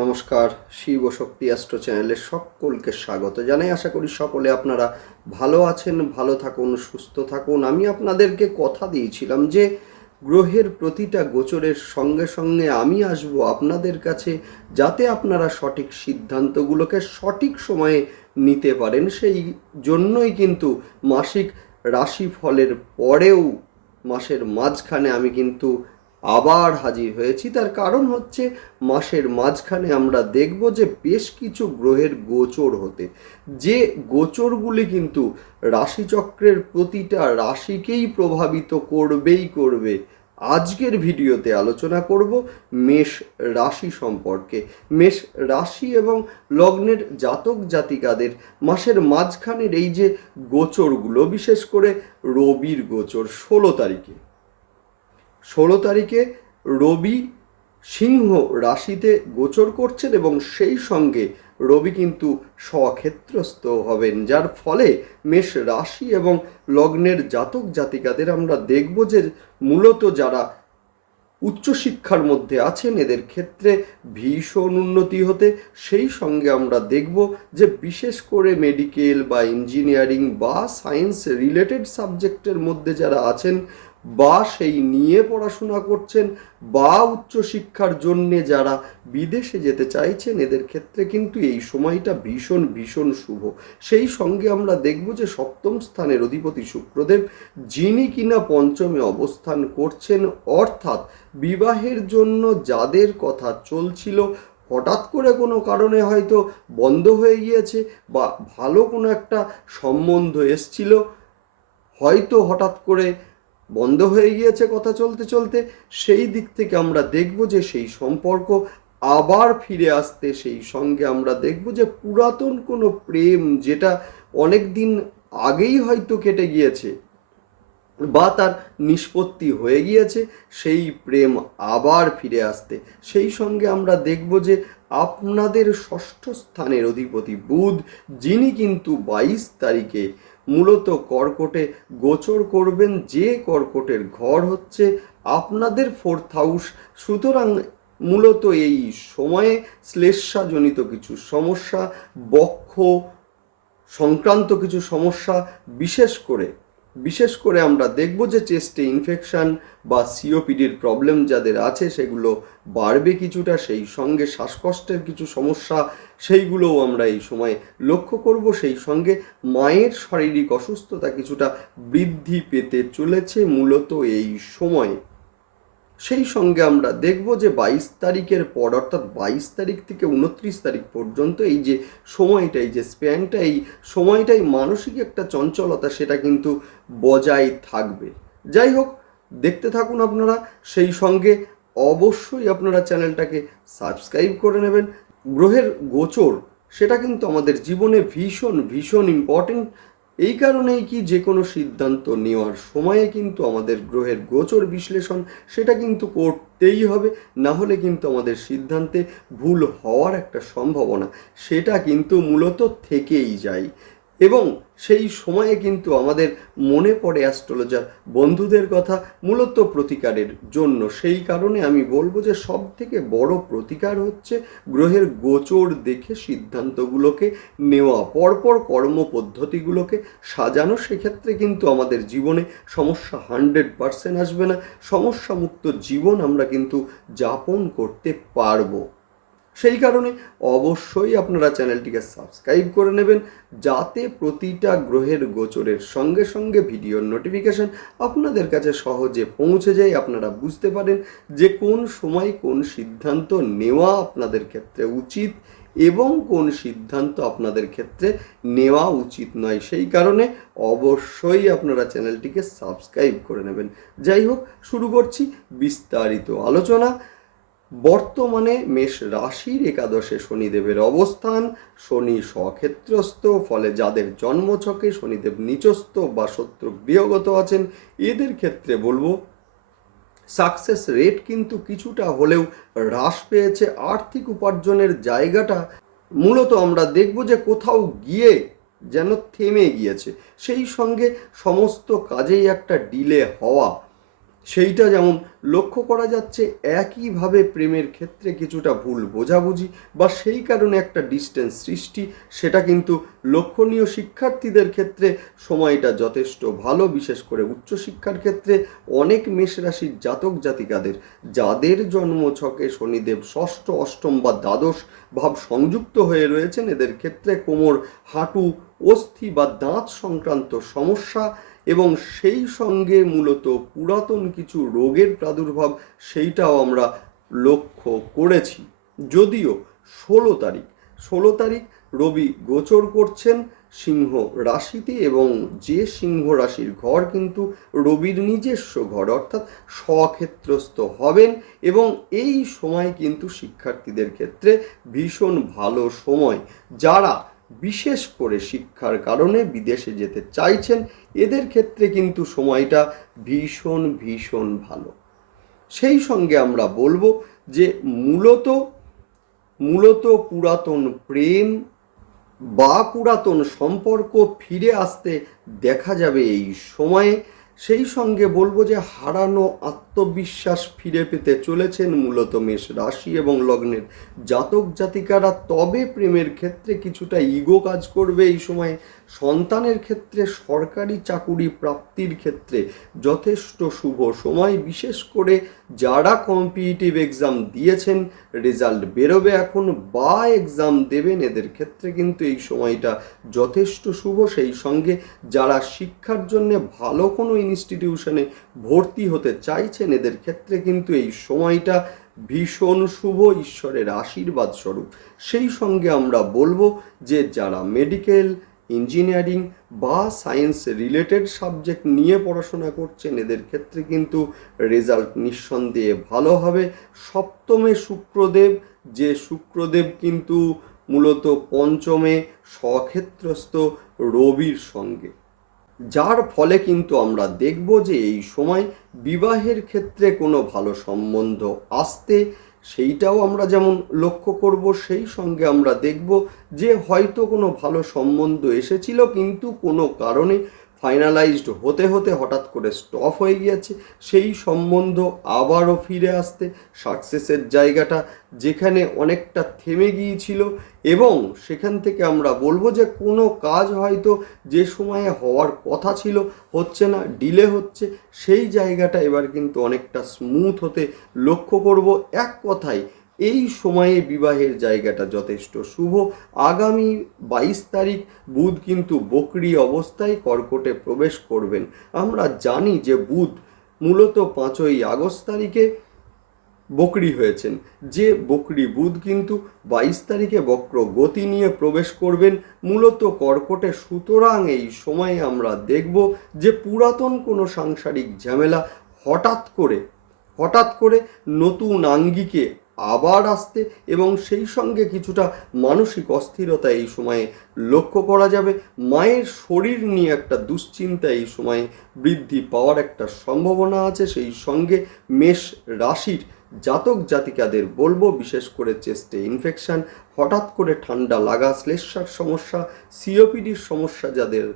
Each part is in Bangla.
নমস্কার, শিব শক্তি অ্যাস্ট্রো চ্যানেলে সকলকে স্বাগত জানাই। আশা করি সকলে আপনারা ভালো আছেন, ভালো থাকুন, সুস্থ থাকুন। আমি আপনাদেরকে কথা দিয়েছিলাম যে গ্রহের প্রতিটা গোচরের সঙ্গে সঙ্গে আমি আসব আপনাদের কাছে যাতে আপনারা সঠিক সিদ্ধান্তগুলোকে সঠিক সময়ে নিতে পারেন। সেই জন্যই কিন্তু মাসিক রাশিফলের পরেও, মাসের মাঝখানে আমি কিন্তু আবার হাজির হয়েছি। তার কারণ হচ্ছে মাসের মাঝখানে আমরা দেখব যে বেশ কিছু গ্রহের গোচর হতে। যে গোচরগুলি কিন্তু রাশিচক্রের প্রতিটা রাশিকেই প্রভাবিত করবেই করবে। আজকের ভিডিওতে আলোচনা করব মেষ রাশি সম্পর্কে। মেষ রাশি এবং লগ্নের জাতক জাতিকাদের মাসের মাঝখানের এই যে গোচরগুলো, বিশেষ করে রবির গোচর ষোলো তারিখে। ষোলো তারিখে রবি সিংহ রাশিতে গোচর করছেন এবং সেই সঙ্গে রবি কিন্তু স্বক্ষেত্রস্থ হবেন, যার ফলে মেষ রাশি এবং লগ্নের জাতক জাতিকাদের আমরা দেখব যে মূলত যারা উচ্চশিক্ষার মধ্যে আছেন, এদের ক্ষেত্রে ভীষণ উন্নতি হতে সেই সঙ্গে আমরা দেখব যে বিশেষ করে মেডিকেল বা ইঞ্জিনিয়ারিং বা সায়েন্স রিলেটেড সাবজেক্টের মধ্যে যারা আছেন বা সেই নিয়ে পড়াশোনা করছেন বা উচ্চশিক্ষার জন্যে যারা বিদেশে যেতে চাইছেন, এদের ক্ষেত্রে কিন্তু এই সময়টা ভীষণ ভীষণ শুভ। সেই সঙ্গে আমরা দেখব যে সপ্তম স্থানের অধিপতি শুক্রদেব যিনি কিনা পঞ্চমে অবস্থান করছেন, অর্থাৎ বিবাহের জন্য যাদের কথা চলছিল, হঠাৎ করে কোনো কারণে হয়তো বন্ধ হয়ে গিয়েছে বা ভালো কোনো একটা সম্বন্ধ এসছিল, হয়তো হঠাৎ করে বন্ধ হয়ে গিয়েছে কথা চলতে চলতে, সেই দিক থেকে আমরা দেখব যে সেই সম্পর্ক আবার ফিরে আসতে, সেই সঙ্গে আমরা দেখব যে পুরাতন কোনো প্রেম যেটা অনেক দিন আগেই হয়তো কেটে গিয়েছে বা তার নিষ্পত্তি হয়ে গিয়েছে, সেই প্রেম আবার ফিরে আসতে। সেই সঙ্গে আমরা দেখব যে আপনাদের ষষ্ঠ স্থানের অধিপতি বুধ, যিনি কিন্তু বাইশ তারিখে মূলত কর্কটে গোচর করবেন যে কর্কটের ঘর হচ্ছে আপনাদের ফোর্থ হাউস সুতরাং মূলত এই সময়ে শ্লেষাজনিত কিছু সমস্যা, বক্ষ সংক্রান্ত কিছু সমস্যা, বিশেষ করে বিশেষ করে আমরা দেখব যে চেস্টে ইনফেকশান বা সিওপিডির প্রবলেম যাদের আছে সেগুলো বাড়বে কিছুটা, সেই সঙ্গে শ্বাসকষ্টের কিছু সমস্যা সেইগুলোও আমরা এই সময়ে লক্ষ্য করব। সেই সঙ্গে মায়ের শারীরিক অসুস্থতা কিছুটা বৃদ্ধি পেতে চলেছে মূলত এই সময়ে। সেই সঙ্গে আমরা দেখব যে বাইশ তারিখের পর, অর্থাৎ বাইশ তারিখ থেকে উনত্রিশ তারিখ পর্যন্ত এই যে সময়টা, এই যে স্প্যানটা, এই সময়টাই মানসিক একটা চঞ্চলতা সেটা কিন্তু বজায় থাকবে। যাই হোক, দেখতে থাকুন আপনারা। সেই সঙ্গে অবশ্যই আপনারা চ্যানেলটাকে সাবস্ক্রাইব করে নেবেন। গ্রহের গোচর, সেটা কিন্তু আমাদের জীবনে ভীষণ ভীষণ ইম্পর্টেন্ট এই কারণেই কি যে কোনো সিদ্ধান্ত নেওয়ার সময়ে কিন্তু আমাদের গ্রহের গোচর বিশ্লেষণ, সেটা কিন্তু করতেই হবে। না হলে কিন্তু আমাদের সিদ্ধান্তে ভুল হওয়ার একটা সম্ভাবনা, সেটা কিন্তু মূলত থেকেই যায়। এবং সেই সময়ে কিন্তু আমাদের মনে পড়ে অ্যাস্ট্রোলজার বন্ধুদের কথা মূলত প্রতিকারের জন্য। সেই কারণে আমি বলব যে সব থেকে বড় প্রতিকার হচ্ছে গ্রহের গোচর দেখে সিদ্ধান্তগুলোকে নেওয়া, পরপর কর্ম পদ্ধতিগুলোকে সাজানো। সেক্ষেত্রে কিন্তু আমাদের জীবনে সমস্যা হান্ড্রেড পারসেন্ট আসবে না, সমস্যামুক্ত জীবন আমরা কিন্তু যাপন করতে পারব। সেই কারণে অবশ্যই আপনারা চ্যানেলটিকে সাবস্ক্রাইব করে নেবেন যাতে প্রতিটা গ্রহের গোচরের সঙ্গে সঙ্গে ভিডিওর নোটিফিকেশন আপনাদের কাছে সহজে পৌঁছে যায়, আপনারা বুঝতে পারেন যে কোন সময় কোন সিদ্ধান্ত নেওয়া আপনাদের ক্ষেত্রে উচিত এবং কোন সিদ্ধান্ত আপনাদের ক্ষেত্রে নেওয়া উচিত নয়। সেই কারণে অবশ্যই আপনারা চ্যানেলটিকে সাবস্ক্রাইব করে নেবেন। যাই হোক, শুরু করছি বিস্তারিত আলোচনা। বর্তমানে মেষ রাশির একাদশে শনিদেবের অবস্থান। শনি স্বক্ষেত্রস্থ, ফলে যাদের জন্মছকে শনিদেব নিচস্থ বা শত্রু গৃহগত আছেন, এদের ক্ষেত্রে বলব সাকসেস রেট কিন্তু কিছুটা হলেও হ্রাস পেয়েছে। আর্থিক উপার্জনের জায়গাটা মূলত আমরা দেখব যে কোথাও গিয়ে যেন থেমে গিয়েছে। সেই সঙ্গে সমস্ত কাজেই একটা ডিলে হওয়া সেইটা যেমন লক্ষ্য করা যাচ্ছে, একইভাবে প্রেমের ক্ষেত্রে কিছুটা ভুল বোঝাবুঝি বা সেই কারণে একটা ডিস্টেন্স সৃষ্টি, সেটা কিন্তু লক্ষণীয় শিক্ষার্থীদের ক্ষেত্রে সময়টা যথেষ্ট ভালো। বিশেষ করে উচ্চশিক্ষার ক্ষেত্রে অনেক মেষ রাশির জাতক জাতিকাদের, যাদের জন্ম ছকে শনিদেব ষষ্ঠ, অষ্টম বা দ্বাদশ ভাব সংযুক্ত হয়ে রয়েছেন, এদের ক্ষেত্রে কোমর, হাঁটু, অস্থি বা দাঁত সংক্রান্ত সমস্যা এবং সেই সঙ্গে মূলত পুরাতন কিছু রোগের প্রাদুর্ভাব সেইটাও আমরা লক্ষ্য করেছি। যদিও ষোলো তারিখ ষোলো তারিখ রবি গোচর করছেন সিংহ রাশিতে এবং যে সিংহ রাশির ঘর কিন্তু রবির নিজস্ব ঘর, অর্থাৎ স্বক্ষেত্রস্থ হবেন এবং এই সময় কিন্তু শিক্ষার্থীদের ক্ষেত্রে ভীষণ ভালো সময়। যারা বিশেষ করে শিক্ষার কারণে বিদেশে যেতে চাইছেন, এদের ক্ষেত্রে কিন্তু সময়টা ভীষণ ভীষণ ভালো। সেই সঙ্গে আমরা বলব যে মূলত মূলত পুরাতন প্রেম বা পুরাতন সম্পর্ক ফিরে আসতে দেখা যাবে এই সময়ে। সেই সঙ্গে বলব যে হারানো আত্মবিশ্বাস ফিরে পেতে চলেছেন মূলত মেষ রাশি এবং লগ্নের জাতক জাতিকারা। তবে প্রেমের ক্ষেত্রে কিছুটা ইগো কাজ করবে এই সময়ে। সন্তানের ক্ষেত্রে সরকারি চাকুরি প্রাপ্তির ক্ষেত্রে যথেষ্ট শুভ সময়, বিশেষ করে যারা কম্পিটিটিভ এক্সাম দিয়েছেন রেজাল্ট বেরোবে এখন বা এক্সাম দেবেন, এদের ক্ষেত্রে কিন্তু এই সময়টা যথেষ্ট শুভ। সেই সঙ্গে যারা শিক্ষার জন্য ভালো কোনো ইনস্টিটিউশনে ভর্তি হতে চাইছেন, এদের ক্ষেত্রে কিন্তু এই সময়টা ভীষণ শুভ, ঈশ্বরের আশীর্বাদ স্বরূপ। সেই সঙ্গে আমরা বলব যে যারা মেডিকেল ইঞ্জিনিয়ারিং বা সায়েন্স রিলেটেড সাবজেক্ট নিয়ে পড়াশোনা করছেন, এদের ক্ষেত্রে কিন্তু রেজাল্ট নিঃসন্দেহে ভালো হবে। সপ্তমে শুক্রদেব যে শুক্রদেব কিন্তু মূলত পঞ্চমে স্বক্ষেত্রস্থ রবির সঙ্গে। যার ফলে কিন্তু আমরা দেখব যে এই সময় বিবাহের ক্ষেত্রে কোনো ভালো সম্বন্ধ আসতে সেইটাও আমরা যেমন লক্ষ্য করব, সেই সঙ্গে আমরা দেখব যে হয়তো কোনো ভালো সম্বন্ধ এসেছিল, কিন্তু কোনো কারণে ফাইনালাইজড হতে হতে হঠাৎ করে স্টপ হয়ে গিয়েছে। সেই সম্বন্ধ আবারও ফিরে আসতে সাকসেসের জায়গাটা যেখানে অনেকটা থেমে গিয়েছিল এবং সেখান থেকে আমরা বলব যে কোনো কাজ হয়তো যে সময়ে হওয়ার কথা ছিল, হচ্ছে না ডিলে হচ্ছে, সেই জায়গাটা এবার কিন্তু অনেকটা স্মুথ হতে লক্ষ্য করব। এক কথায় এই সময়ে বিবাহের জায়গাটা যথেষ্ট শুভ। আগামী বাইশ তারিখ বুধ কিন্তু বকরি অবস্থায় কর্কটে প্রবেশ করবেন। আমরা জানি যে বুধ মূলত পাঁচই আগস্ট তারিখে বকরি হয়েছেন। যে বকরি বুধ কিন্তু বাইশ তারিখে বক্র গতি নিয়ে প্রবেশ করবেন, মূলত কর্কটে। সুতরাং এই সময়ে আমরা দেখব যে পুরাতন কোনো সাংসারিক ঝামেলা হঠাৎ করে হঠাৎ করে নতুন আঙ্গিকে আবার আসতে এবং সেই সঙ্গে কিছুটা মানসিক অস্থিরতা এই সময়ে লক্ষ্য করা যাবে। মায়ের শরীর নিয়ে একটা দুশ্চিন্তা এই সময়ে বৃদ্ধি পাওয়ার একটা সম্ভাবনা আছে। সেই সঙ্গে মেষ রাশির জাতক জাতিকাদের বলব, বিশেষ করে চেস্টে ইনফেকশন, হঠাৎ করে ঠান্ডা লাগা শ্লেষার সমস্যা, সিওপিডির সমস্যা যাদের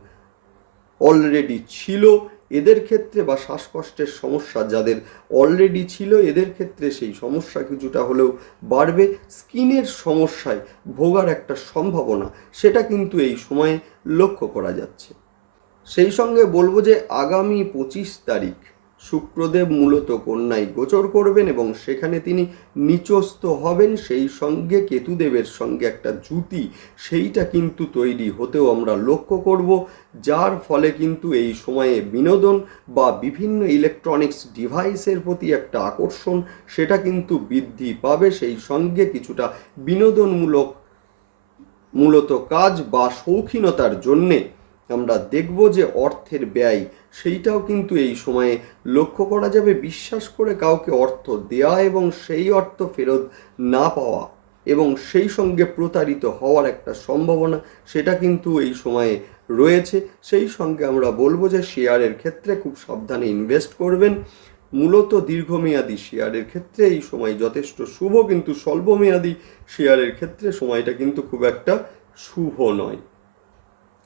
অলরেডি ছিল এদের ক্ষেত্রে বা শ্বাসকষ্টের সমস্যা যাদের অলরেডি ছিল, এদের ক্ষেত্রে সেই সমস্যা কিছুটা হলেও বাড়বে। স্কিনের সমস্যায় ভোগার একটা সম্ভাবনা, সেটা কিন্তু এই সময়ে লক্ষ্য করা যাচ্ছে। সেই সঙ্গে বলব যে আগামী পঁচিশ তারিখ শুক্রদেব মূলত কন্যায় গোচর করবেন এবং সেখানে তিনি নিচস্থ হবেন। সেই সঙ্গে কেতুদেবের সঙ্গে একটা জুতি, সেইটা কিন্তু তৈরি হতেও আমরা লক্ষ্য করব, যার ফলে কিন্তু এই সময়ে বিনোদন বা বিভিন্ন ইলেকট্রনিক্স ডিভাইসের প্রতি একটা আকর্ষণ, সেটা কিন্তু বৃদ্ধি পাবে। সেই সঙ্গে কিছুটা বিনোদনমূলক, মূলত কাজ বা শৌখিনতার জন্যে আমরা দেখব যে অর্থের ব্যয়, সেইটাও কিন্তু এই সময়ে লক্ষ্য করা যাবে। বিশ্বাস করে কাউকে অর্থ দেওয়া এবং সেই অর্থ ফেরত না পাওয়া এবং সেই সঙ্গে প্রতারিত হওয়ার একটা সম্ভাবনা, সেটা কিন্তু এই সময়ে রয়েছে। সেই সঙ্গে আমরা বলব যে শেয়ারের ক্ষেত্রে খুব সাবধানে ইনভেস্ট করবেন। মূলত দীর্ঘমেয়াদী শেয়ারের ক্ষেত্রে এই সময় যথেষ্ট শুভ, কিন্তু স্বল্পমেয়াদী শেয়ারের ক্ষেত্রে সময়টা কিন্তু খুব একটা শুভ নয়।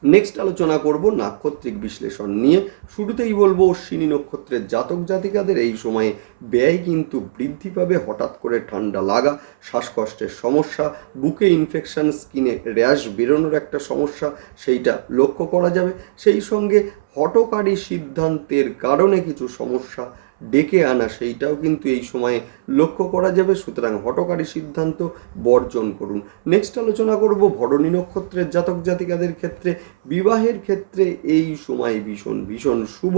নেক্সট আলোচনা করব নাক্ষত্রিক বিশ্লেষণ নিয়ে। শুরুতেই বলব, অশ্বিনী নক্ষত্রের জাতক জাতিকাদের এই সময়ে ব্যয় কিন্তু বৃদ্ধি পাবে হঠাৎ করে ঠান্ডা লাগা, শ্বাসকষ্টের সমস্যা, বুকে ইনফেকশন স্কিনে র্যাশ বেরোনোর একটা সমস্যা, সেইটা লক্ষ্য করা যাবে। সেই সঙ্গে হটকারী সিদ্ধান্তের কারণে কিছু সমস্যা ডেকে আনা, সেইটাও কিন্তু এই সময়ে লক্ষ্য করা যাবে। সুতরাং হটকারী সিদ্ধান্ত বর্জন করুন। নেক্সট আলোচনা করব ভরণী নক্ষত্রের জাতক জাতিকাদের ক্ষেত্রে। বিবাহের ক্ষেত্রে এই সময় ভীষণ ভীষণ শুভ।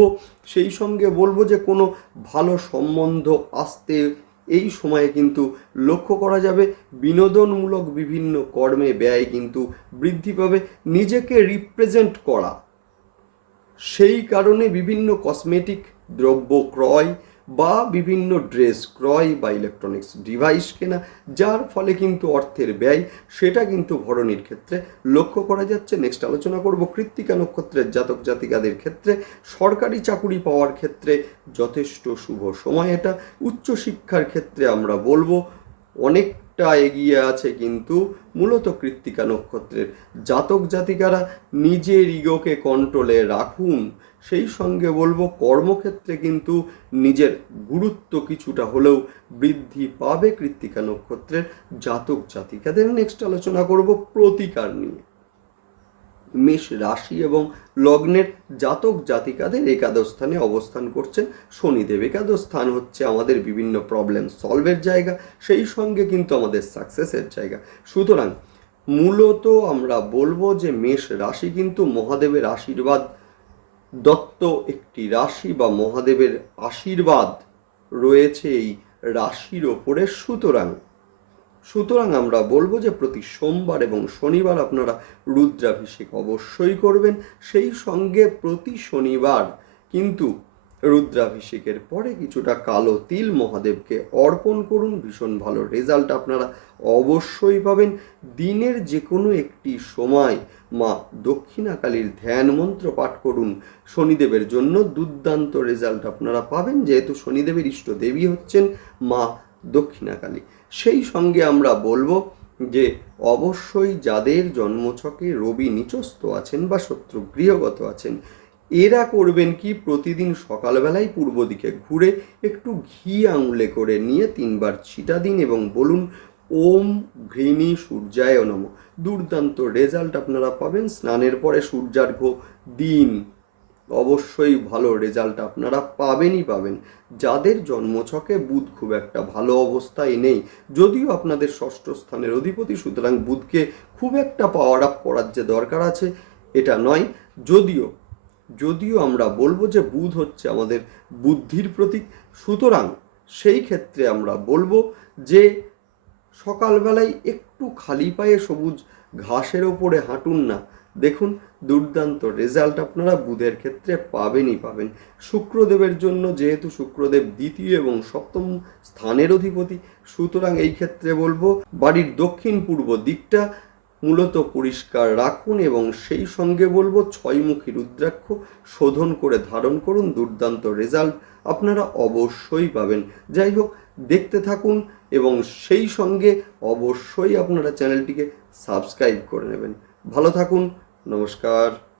সেই সঙ্গে বলব যে, কোনো ভালো সম্বন্ধ আসতে এই সময়ে কিন্তু লক্ষ্য করা যাবে। বিনোদনমূলক বিভিন্ন কর্মে ব্যয় কিন্তু বৃদ্ধি পাবে। নিজেকে রিপ্রেজেন্ট করা, সেই কারণে বিভিন্ন কসমেটিক দ্রব্য ক্রয় বা বিভিন্ন ড্রেস ক্রয় বা ইলেকট্রনিক্স ডিভাইস কেনা, যার ফলে কিন্তু অর্থের ব্যয়, সেটা কিন্তু ভরণীর ক্ষেত্রে লক্ষ্য করা যাচ্ছে। নেক্সট আলোচনা করব কৃত্তিকা নক্ষত্রের জাতক জাতিকাদের ক্ষেত্রে। সরকারি চাকুরি পাওয়ার ক্ষেত্রে যথেষ্ট শুভ সময় এটা। উচ্চশিক্ষার ক্ষেত্রে আমরা বলব অনেকটা এগিয়ে আছে কিন্তু মূলত কৃত্তিকা নক্ষত্রের। জাতক জাতিকারা নিজের ইগোকে কন্ট্রোলে রাখুন। সেই সঙ্গে বলব, কর্মক্ষেত্রে কিন্তু নিজের গুরুত্ব কিছুটা হলেও বৃদ্ধি পাবে কৃত্তিকা নক্ষত্রের জাতক জাতিকাদের। নেক্সট আলোচনা করব প্রতিকার নিয়ে। মেষ রাশি এবং লগ্নের জাতক জাতিকাদের একাদশ স্থানে অবস্থান করছেন। শনিদেব একাদশ স্থান হচ্ছে আমাদের বিভিন্ন প্রবলেম সলভের জায়গা, সেই সঙ্গে কিন্তু আমাদের সাকসেসের জায়গা। সুতরাং মূলত আমরা বলব যে মেষ রাশি কিন্তু মহাদেবের আশীর্বাদ দত্ত একটি রাশি বা মহাদেবের আশীর্বাদ রয়েছে এই রাশির ওপরে। সুতরাং সুতরাং আমরা বলব যে প্রতি সোমবার এবং শনিবার আপনারা রুদ্রাভিষেক অবশ্যই করবেন, সেই সঙ্গে প্রতি শনিবার কিন্তু রুদ্রাভিষেকের পরে কিছুটা কালো তিল মহাদেবকে অর্পণ করুন, ভীষণ ভালো রেজাল্ট আপনারা অবশ্যই পাবেন। দিনের যে কোনো একটি সময় মা দক্ষিণাকালীর ধ্যান মন্ত্র পাঠ করুন, শনিদেবের জন্য দুর্দান্ত রেজাল্ট আপনারা পাবেন। যেহেতু শনিদেবের ইষ্ট দেবী হচ্ছেন মা দক্ষিণাকালী। সেই সঙ্গে আমরা বলব যে অবশ্যই যাদের জন্মছকে রবি নিচস্থ আছেন বা শত্রু গৃহগত আছেন, এরা করবেন কি? প্রতিদিন সকালবেলায় পূর্ব দিকে ঘুরে একটু ঘি আঙুলে করে নিয়ে তিনবার ছিটা দিন এবং বলুন, ওম ঘৃণী সূর্যায় নম। দুর্দান্ত রেজাল্ট আপনারা পাবেন। স্নানের পরে সূর্যার্ঘ্য দিন। অবশ্যই ভালো রেজাল্ট আপনারা পাবেনই পাবেন। যাদের জন্মছকে বুধ খুব একটা ভালো অবস্থায় নেই, যদিও আপনাদের ষষ্ঠ স্থানের অধিপতি, সুতরাং বুধকে খুব একটা পাওয়ার আপ করার যে দরকার আছে, এটা নয়। যদিও যদিও আমরা বলব যে বুধ হচ্ছে আমাদের বুদ্ধির প্রতীক, সুতরাং সেই ক্ষেত্রে আমরা বলব যে সকালবেলায় একটু খালি পায়ে সবুজ ঘাসের ওপরে হাঁটুন না। দেখুন, দুর্দান্ত রেজাল্ট আপনারা বুধের ক্ষেত্রে পাবেনই পাবেন। শুক্রদেবের জন্য যেহেতু শুক্রদেব দ্বিতীয় এবং সপ্তম স্থানের অধিপতি, সুতরাং এই ক্ষেত্রে বলব, বাড়ির দক্ষিণ পূর্ব দিকটা মূলত পরিষ্কার রাখুন এবং সেই সঙ্গে বলব, ছয়মুখী রুদ্রাক্ষ শোধন করে ধারণ করুন, দুর্দান্ত রেজাল্ট আপনারা অবশ্যই পাবেন। যাই হোক, দেখতে থাকুন এবং সেই সঙ্গে অবশ্যই আপনারা চ্যানেলটিকে সাবস্ক্রাইব করে নেবেন। ভালো থাকুন নমস্কার।